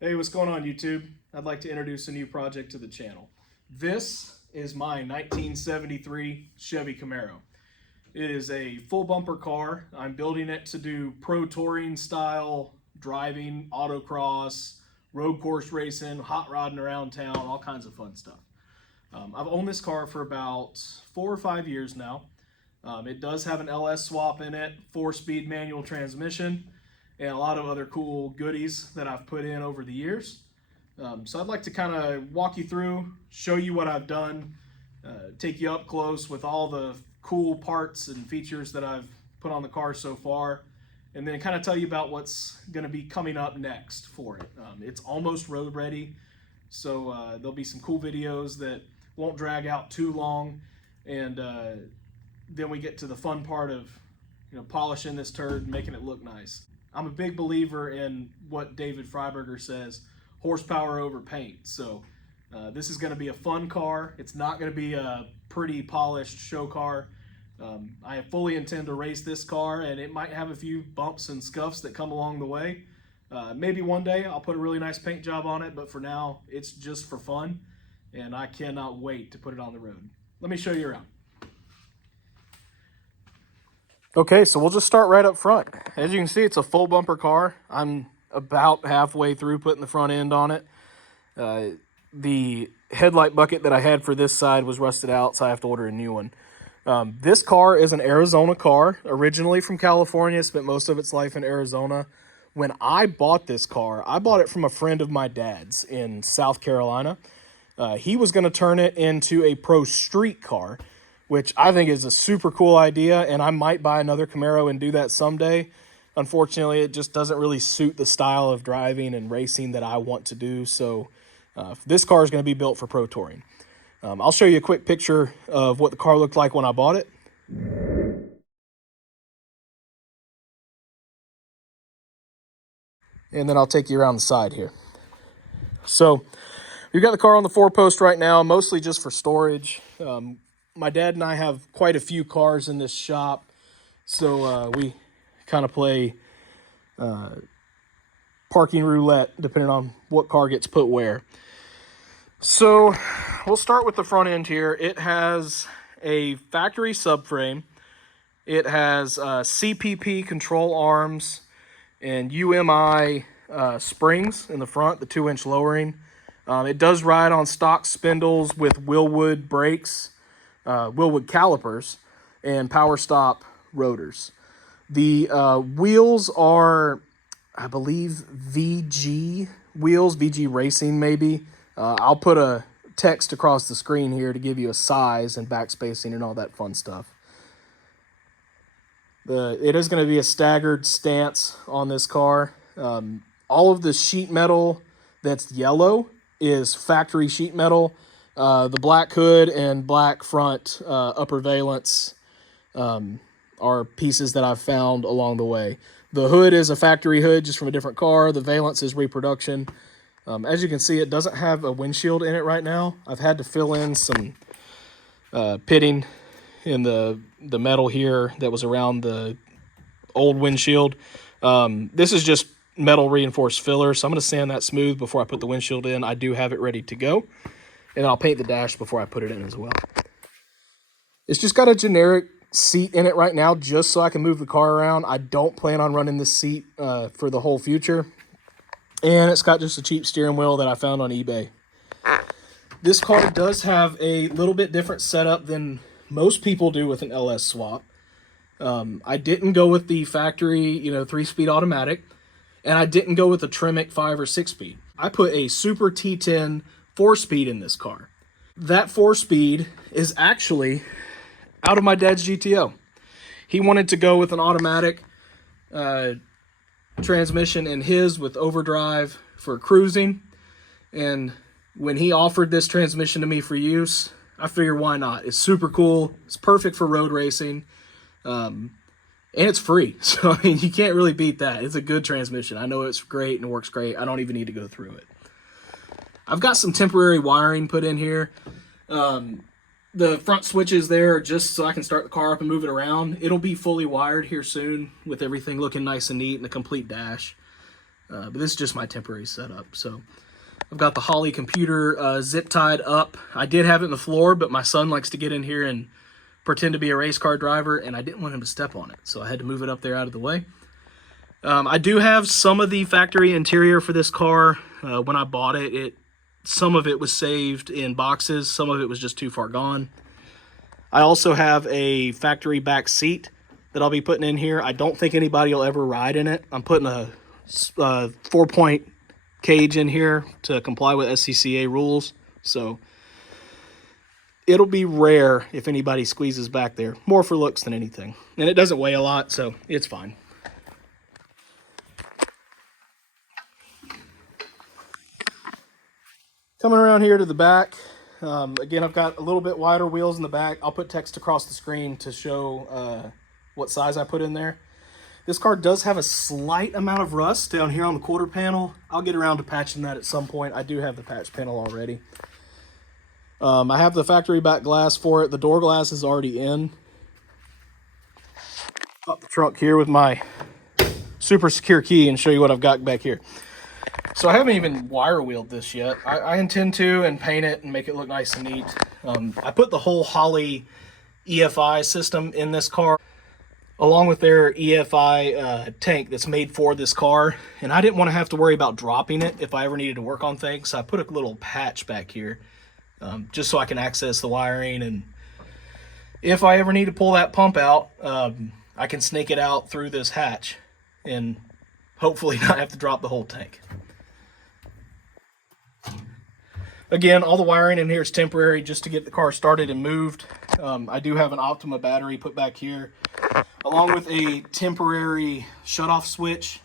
Hey, what's going on, YouTube? I'd like to introduce a new project to the channel. This is my 1973 Chevy Camaro. It is a full bumper car. I'm building it to do pro touring style driving, autocross, road course racing, hot rodding around town, all kinds of fun stuff. I've owned this car for about 4 or 5 years now. It does have an LS swap in it, 4-speed manual transmission, and a lot of other cool goodies that I've put in over the years. So I'd like to kind of walk you through, show you what I've done, take you up close with all the cool parts and features that I've put on the car so far, and then kind of tell you about what's going to be coming up next for it. It's almost road ready, so there'll be some cool videos that won't drag out too long, and then we get to the fun part of polishing this turd and making it look nice. I'm a big believer in what David Freiberger says, horsepower over paint. So this is going to be a fun car. It's not going to be a pretty polished show car. I fully intend to race this car, and it might have a few bumps and scuffs that come along the way. Maybe one day I'll put a really nice paint job on it, but for now it's just for fun, and I cannot wait to put it on the road. Let me show you around. Okay, so we'll just start right up front. As you can see, it's a full bumper car. I'm about halfway through putting the front end on it. The headlight bucket that I had for this side was rusted out, so I have to order a new one. This car is an Arizona car, originally from California, spent most of its life in Arizona. When I bought this car, I bought it from a friend of my dad's in South Carolina. He was going to turn it into a pro street car, which I think is a super cool idea, and I might buy another Camaro and do that someday. Unfortunately, it just doesn't really suit the style of driving and racing that I want to do, so this car is going to be built for pro touring. I'll show you a quick picture of what the car looked like when I bought it. And then I'll take you around the side here. So we've got the car on the 4-post right now, mostly just for storage. My dad and I have quite a few cars in this shop, so we kind of play parking roulette depending on what car gets put where. So we'll start with the front end here. It has a factory subframe. It has CPP control arms and UMI springs in the front, the 2-inch lowering. It does ride on stock spindles with Willwood brakes, Willwood calipers, and power stop rotors. The wheels are, I believe, VG wheels, VG Racing maybe. I'll put a text across the screen here to give you a size and backspacing and all that fun stuff. It is going to be a staggered stance on this car. All of the sheet metal that's yellow is factory sheet metal. The black hood and black front upper valence are pieces that I've found along the way. The hood is a factory hood, just from a different car. The valence is reproduction. As you can see, it doesn't have a windshield in it right now. I've had to fill in some pitting in the metal here that was around the old windshield. This is just metal reinforced filler, so I'm going to sand that smooth before I put the windshield in. I do have it ready to go, and I'll paint the dash before I put it in as well. It's just got a generic seat in it right now just so I can move the car around. I don't plan on running this seat for the whole future. And it's got just a cheap steering wheel that I found on eBay. This car does have a little bit different setup than most people do with an LS swap. I didn't go with the factory, 3-speed automatic, and I didn't go with the Tremec 5 or 6-speed. I put a Super T10 4-speed in this car. That 4-speed is actually out of my dad's GTO. He wanted to go with an automatic transmission in his with overdrive for cruising, and when he offered this transmission to me for use, I figured why not. It's super cool. It's perfect for road racing, and it's free, so I mean, you can't really beat that. It's a good transmission. I know it's great and works great. I don't even need to go through it. I've got some temporary wiring put in here. The front switches there are just so I can start the car up and move it around. It'll be fully wired here soon with everything looking nice and neat and a complete dash. but this is just my temporary setup. So I've got the Holley computer zip tied up. I did have it in the floor, but my son likes to get in here and pretend to be a race car driver, and I didn't want him to step on it, so I had to move it up there out of the way. I do have some of the factory interior for this car. When I bought it, some of it was saved in boxes, some of it was just too far gone. I also have a factory back seat that I'll be putting in here. I don't think anybody will ever ride in it. I'm putting a 4-point cage in here to comply with SCCA rules, so it'll be rare if anybody squeezes back there, more for looks than anything. And it doesn't weigh a lot, so it's fine. Coming around here to the back, again, I've got a little bit wider wheels in the back. I'll put text across the screen to show what size I put in there. This car does have a slight amount of rust down here on the quarter panel. I'll get around to patching that at some point. I do have the patch panel already. I have the factory back glass for it. The door glass is already in. Pop the trunk here with my super secure key and show you what I've got back here. So I haven't even wire wheeled this yet. I intend to and paint it and make it look nice and neat. I put the whole Holley EFI system in this car, along with their EFI tank that's made for this car. And I didn't want to have to worry about dropping it if I ever needed to work on things. So I put a little patch back here just so I can access the wiring. And if I ever need to pull that pump out, I can snake it out through this hatch and hopefully not have to drop the whole tank. Again, all the wiring in here is temporary just to get the car started and moved. I do have an Optima battery put back here, along with a temporary shutoff switch.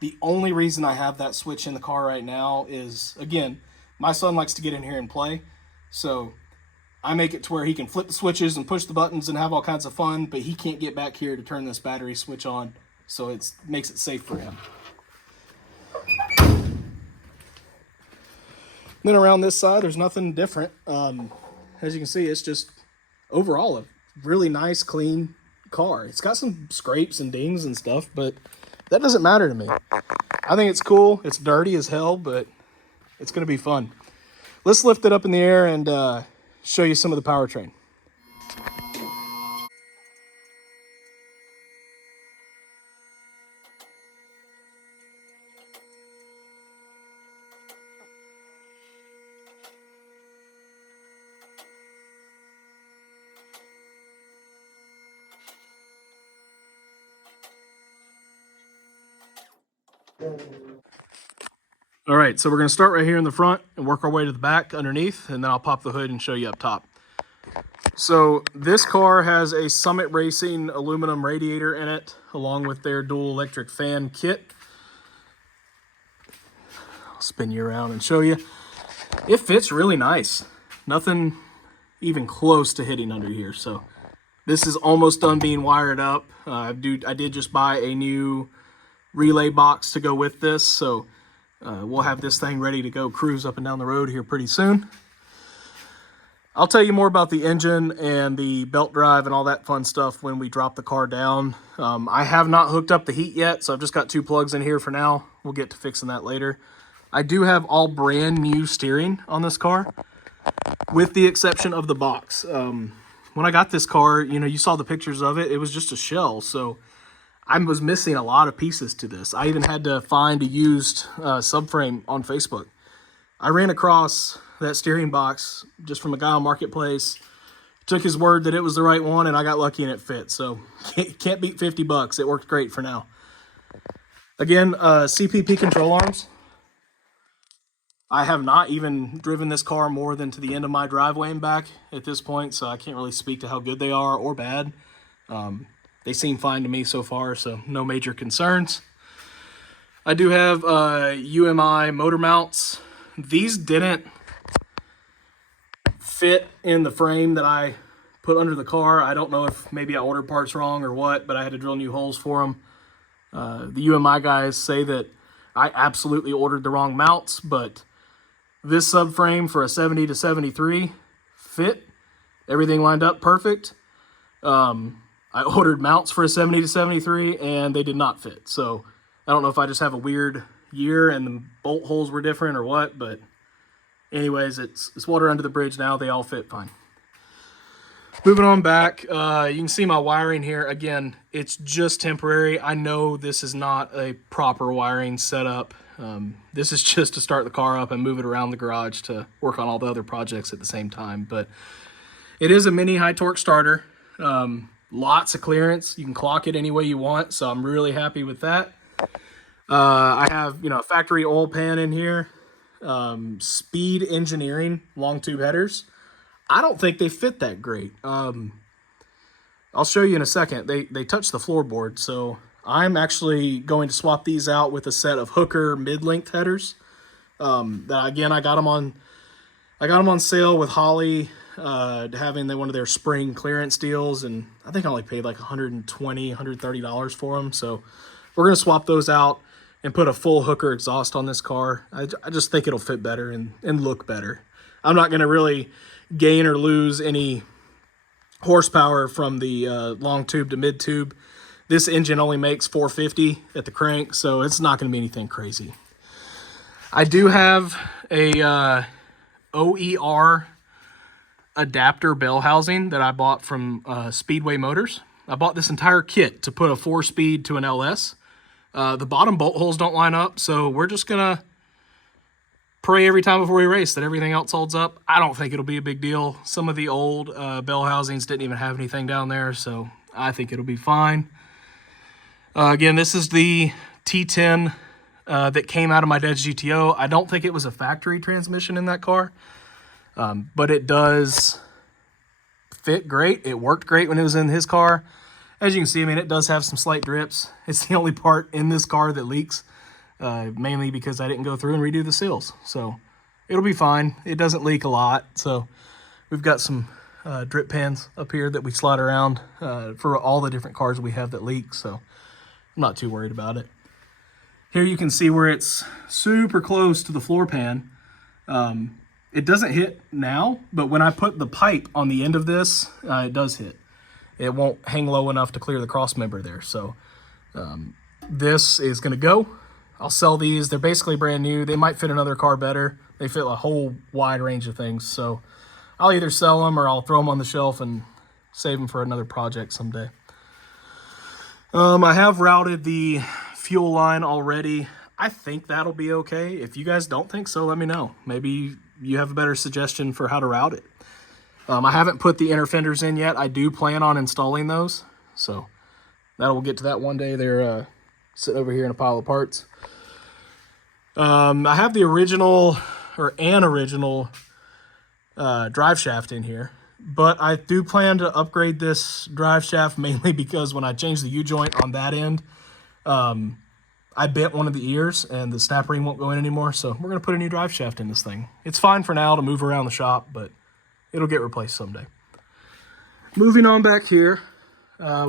The only reason I have that switch in the car right now is, again, my son likes to get in here and play. So I make it to where he can flip the switches and push the buttons and have all kinds of fun, but he can't get back here to turn this battery switch on. So it makes it safe for him. Then around this side, there's nothing different. As you can see, it's just overall a really nice, clean car. It's got some scrapes and dings and stuff, but that doesn't matter to me. I think it's cool. It's dirty as hell, but it's going to be fun. Let's lift it up in the air and show you some of the powertrain. All right, so we're going to start right here in the front and work our way to the back underneath, and then I'll pop the hood and show you up top. So this car has a Summit Racing aluminum radiator in it, along with their dual electric fan kit. I'll spin you around and show you. It fits really nice. Nothing even close to hitting under here. So this is almost done being wired up. I did just buy a new relay box to go with this, so we'll have this thing ready to go cruise up and down the road here pretty soon. I'll tell you more about the engine and the belt drive and all that fun stuff when we drop the car down. I have not hooked up the heat yet, so I've just got 2 plugs in here for now. We'll get to fixing that later. I do have all brand new steering on this car, with the exception of the box. When I got this car, you saw the pictures of it. It was just a shell, so I was missing a lot of pieces to this. I even had to find a used subframe on Facebook. I ran across that steering box just from a guy on Marketplace, took his word that it was the right one, and I got lucky and it fit. So can't beat 50 bucks. It worked great for now. Again, CPP control arms. I have not even driven this car more than to the end of my driveway and back at this point, so I can't really speak to how good they are or bad. They seem fine to me so far, so no major concerns. I do have UMI motor mounts. These didn't fit in the frame that I put under the car. I don't know if maybe I ordered parts wrong or what, but I had to drill new holes for them. The UMI guys say that I absolutely ordered the wrong mounts, but this subframe for a 70 to 73 fit. Everything lined up perfect. I ordered mounts for a 70 to 73 and they did not fit. So I don't know if I just have a weird year and the bolt holes were different or what, but anyways, it's water under the bridge now. They all fit fine. Moving on back, you can see my wiring here. Again, it's just temporary. I know this is not a proper wiring setup. This is just to start the car up and move it around the garage to work on all the other projects at the same time. But it is a mini high torque starter. Lots of clearance. You can clock it any way you want, so I'm really happy with that. I have, a factory oil pan in here. Speed Engineering long tube headers. I don't think they fit that great. I'll show you in a second. They touch the floorboard, so I'm actually going to swap these out with a set of Hooker mid-length headers. That again, I got them on sale with Holly, having one of their spring clearance deals, and I think I only paid like $120, $130 for them. So we're gonna swap those out and put a full Hooker exhaust on this car. I just think it'll fit better and look better. I'm not gonna really gain or lose any horsepower from the long tube to mid tube. This engine only makes 450 at the crank, so it's not going to be anything crazy. I do have a OER adapter bell housing that I bought from Speedway Motors. I bought this entire kit to put a 4-speed to an LS. The bottom bolt holes don't line up, so we're just going to pray every time before we race that everything else holds up. I don't think it'll be a big deal. Some of the old bell housings didn't even have anything down there, so I think it'll be fine. Again, this is the T10 that came out of my dad's GTO. I don't think it was a factory transmission in that car, but it does fit great. It worked great when it was in his car. As you can see, it does have some slight drips. It's the only part in this car that leaks. Mainly because I didn't go through and redo the seals. So it'll be fine. It doesn't leak a lot. So we've got some drip pans up here that we slide around for all the different cars we have that leak. So I'm not too worried about it. Here you can see where it's super close to the floor pan. It doesn't hit now, but when I put the pipe on the end of this, it does hit. It won't hang low enough to clear the cross member there. So this is going to go. I'll sell these. They're basically brand new. They might fit another car better. They fit a whole wide range of things. So I'll either sell them or I'll throw them on the shelf and save them for another project someday. I have routed the fuel line already. I think that'll be okay. If you guys don't think so, let me know. Maybe you have a better suggestion for how to route it. I haven't put the inner fenders in yet. I do plan on installing those. So we'll get to that one day. They're sitting over here in a pile of parts. I have the original drive shaft in here, but I do plan to upgrade this drive shaft mainly because when I changed the U-joint on that end, I bent one of the ears and the snap ring won't go in anymore. So we're going to put a new drive shaft in this thing. It's fine for now to move around the shop, but it'll get replaced someday. Moving on back here,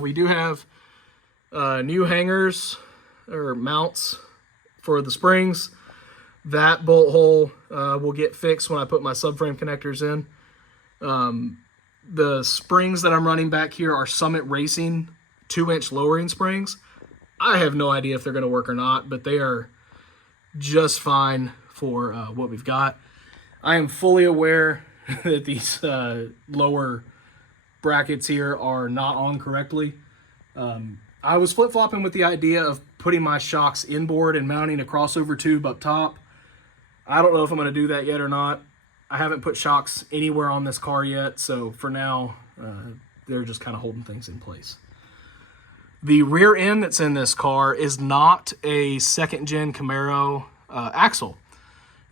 we do have new hangers or mounts for the springs. That bolt hole will get fixed when I put my subframe connectors in. The springs that I'm running back here are Summit Racing 2-inch lowering springs. I have no idea if they're going to work or not, but they are just fine for what we've got. I am fully aware that these lower brackets here are not on correctly. I was flip-flopping with the idea of putting my shocks inboard and mounting a crossover tube up top. I don't know if I'm going to do that yet or not. I haven't put shocks anywhere on this car yet, so for now, they're just kind of holding things in place. The rear end that's in this car is not a second-gen Camaro axle.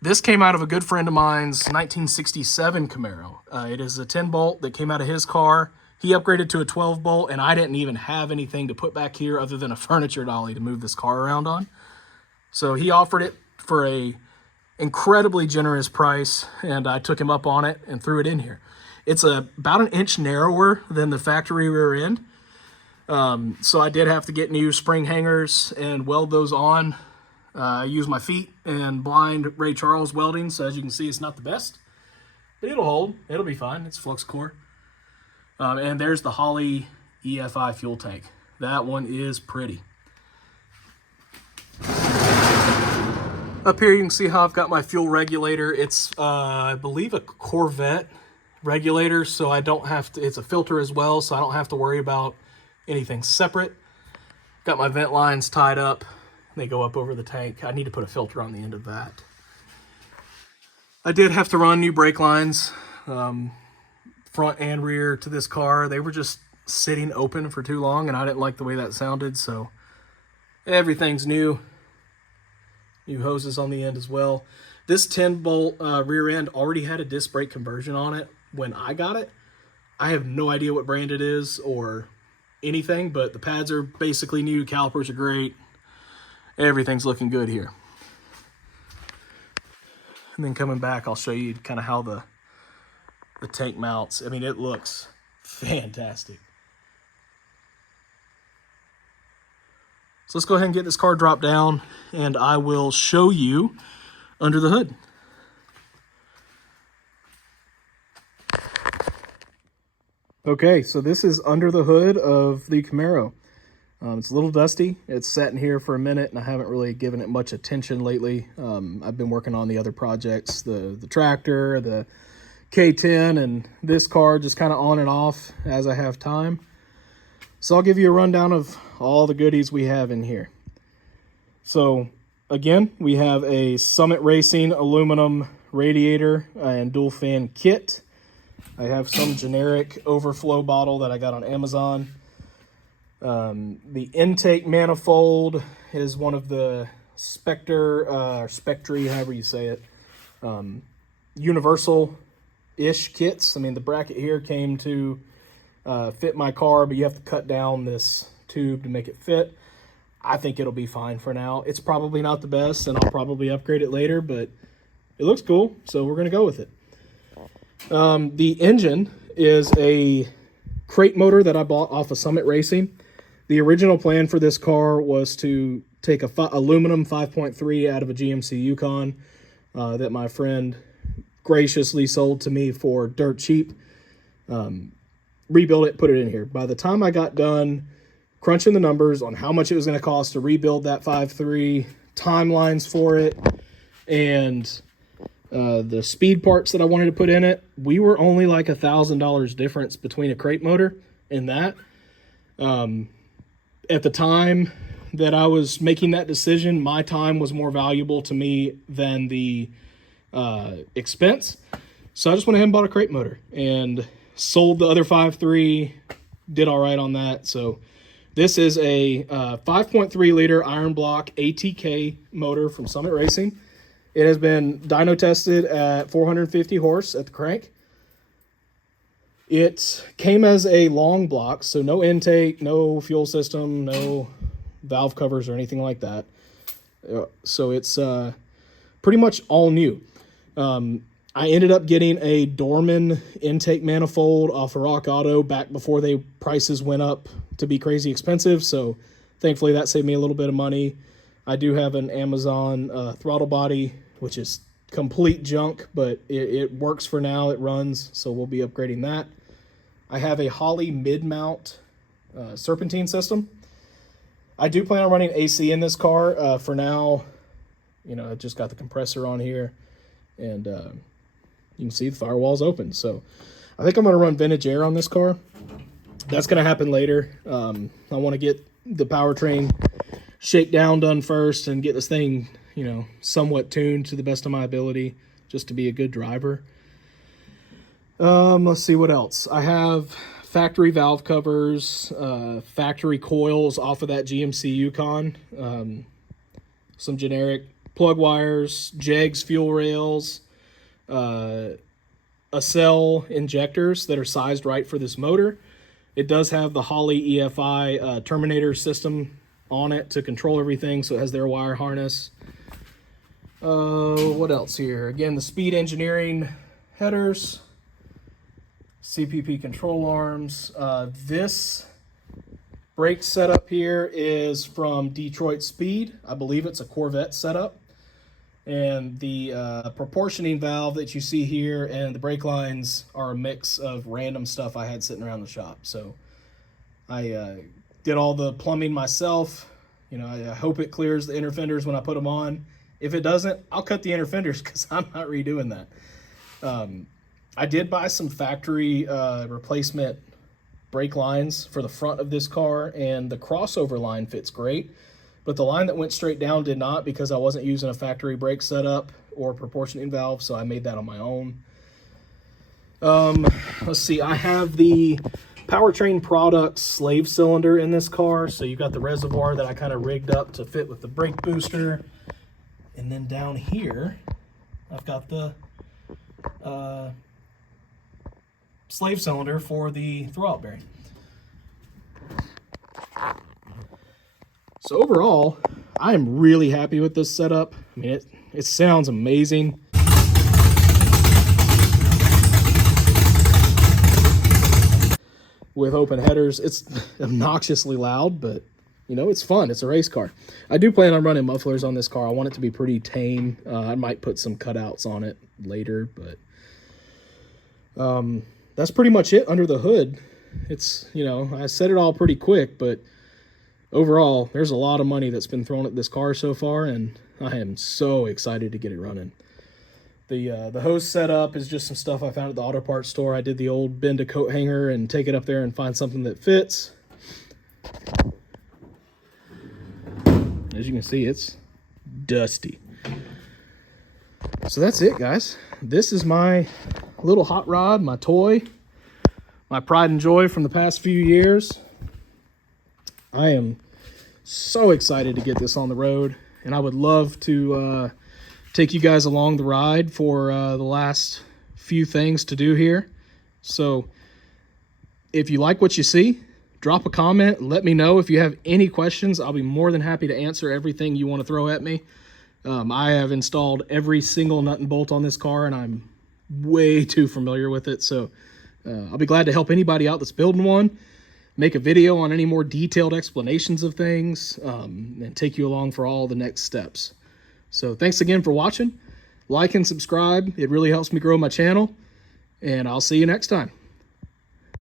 This came out of a good friend of mine's 1967 Camaro. It is a 10-bolt that came out of his car. He upgraded to a 12-bolt, and I didn't even have anything to put back here other than a furniture dolly to move this car around on. So he offered it for a incredibly generous price, and I took him up on it and threw it in here. It's about an inch narrower than the factory rear end. So I did have to get new spring hangers and weld those on. I use my feet and blind Ray Charles welding, so as you can see, it's not the best, but it'll hold. It'll be fine. It's flux core. And there's the Holly EFI fuel tank. That one is pretty. Up here you can see how I've got my fuel regulator. It's, I believe, a Corvette regulator, so I don't have to, it's a filter as well, so I don't have to worry about anything separate. Got my vent lines tied up. They go up over the tank. I need to put a filter on the end of that. I did have to run new brake lines, front and rear, to this car. They were just sitting open for too long, and I didn't like the way that sounded, so everything's new. New hoses on the end as well. This 10-bolt rear end already had a disc brake conversion on it when I got it. I have no idea what brand it is or anything, but the pads are basically new. Calipers are great. Everything's looking good here. And then coming back, I'll show you kind of how the tank mounts. I mean, it looks fantastic. So let's go ahead and get this car dropped down, and I will show you under the hood. Okay, so this is under the hood of the Camaro. It's a little dusty. It's sat in here for a minute, and I haven't really given it much attention lately. I've been working on the other projects, the tractor, the K10, and this car, just kind of on and off as I have time. So I'll give you a rundown of all the goodies we have in here. So again, we have a Summit Racing aluminum radiator and dual fan kit. I have some generic overflow bottle that I got on Amazon. The intake manifold is one of the Spectre, or Spectre, however you say it, universal-ish kits. I mean, the bracket here came to fit my car, but you have to cut down this tube to make it fit. I think it'll be fine for now. It's probably not the best, and I'll probably upgrade it later, but it looks cool, so we're going to go with it. The engine is a crate motor that I bought off of Summit Racing. The original plan for this car was to take a aluminum 5.3 out of a GMC Yukon that my friend graciously sold to me for dirt cheap. Rebuild it, put it in here. By the time I got done crunching the numbers on how much it was going to cost to rebuild that 5.3, timelines for it, and the speed parts that I wanted to put in it, we were only like $1,000 difference between a crate motor and that. At the time that I was making that decision, my time was more valuable to me than the expense. So I just went ahead and bought a crate motor and sold the other 5.3, did all right on that. So this is a 5.3 liter iron block ATK motor from Summit Racing. It has been dyno tested at 450 horse at the crank. It came as a long block, so no intake, no fuel system, no valve covers or anything like that. So it's pretty much all new. I ended up getting a Dorman intake manifold off of Rock Auto back before prices went up to be crazy expensive. So thankfully that saved me a little bit of money. I do have an Amazon throttle body, which is complete junk, but it works for now. It runs, so we'll be upgrading that. I have a Holley mid-mount serpentine system. I do plan on running AC in this car. For now, you know, I just got the compressor on here, and you can see the firewall's open. So I think I'm going to run vintage air on this car. That's going to happen later. I want to get the powertrain shakedown done first and get this thing, you know, somewhat tuned to the best of my ability just to be a good driver. Let's see what else. I have factory valve covers, factory coils off of that GMC Yukon, some generic plug wires, jegs fuel rails, Acel injectors that are sized right for this motor. It does have the Holley EFI terminator system on it to control everything, so it has their wire harness. What else here? Again, the Speed Engineering headers, CPP control arms. This brake setup here is from Detroit Speed. I believe it's a Corvette setup. And the proportioning valve that you see here and the brake lines are a mix of random stuff I had sitting around the shop. So I did all the plumbing myself. You know, I hope it clears the inner fenders when I put them on. If it doesn't, I'll cut the inner fenders because I'm not redoing that. I did buy some factory replacement brake lines for the front of this car, and the crossover line fits great, but the line that went straight down did not because I wasn't using a factory brake setup or proportioning valve, so I made that on my own. Let's see, I have the Powertrain Products slave cylinder in this car, so you've got the reservoir that I kind of rigged up to fit with the brake booster, and then down here I've got the slave cylinder for the throwout bearing. So overall, I am really happy with this setup. I mean, it sounds amazing. With open headers, it's obnoxiously loud, but you know, it's fun. It's a race car. I do plan on running mufflers on this car. I want it to be pretty tame. I might put some cutouts on it later, but that's pretty much it under the hood. It's, you know, I said it all pretty quick, but overall, there's a lot of money that's been thrown at this car so far, and I am so excited to get it running. The hose setup is just some stuff I found at the auto parts store. I did the old bend a coat hanger and take it up there and find something that fits. As you can see, it's dusty. So that's it, guys. This is my little hot rod, my toy, my pride and joy from the past few years. I am so excited to get this on the road, and I would love to take you guys along the ride for the last few things to do here. So if you like what you see, drop a comment. Let me know if you have any questions. I'll be more than happy to answer everything you want to throw at me. I have installed every single nut and bolt on this car, and I'm way too familiar with it. So I'll be glad to help anybody out that's building one, make a video on any more detailed explanations of things, and take you along for all the next steps. So thanks again for watching. Like and subscribe. It really helps me grow my channel, and I'll see you next time.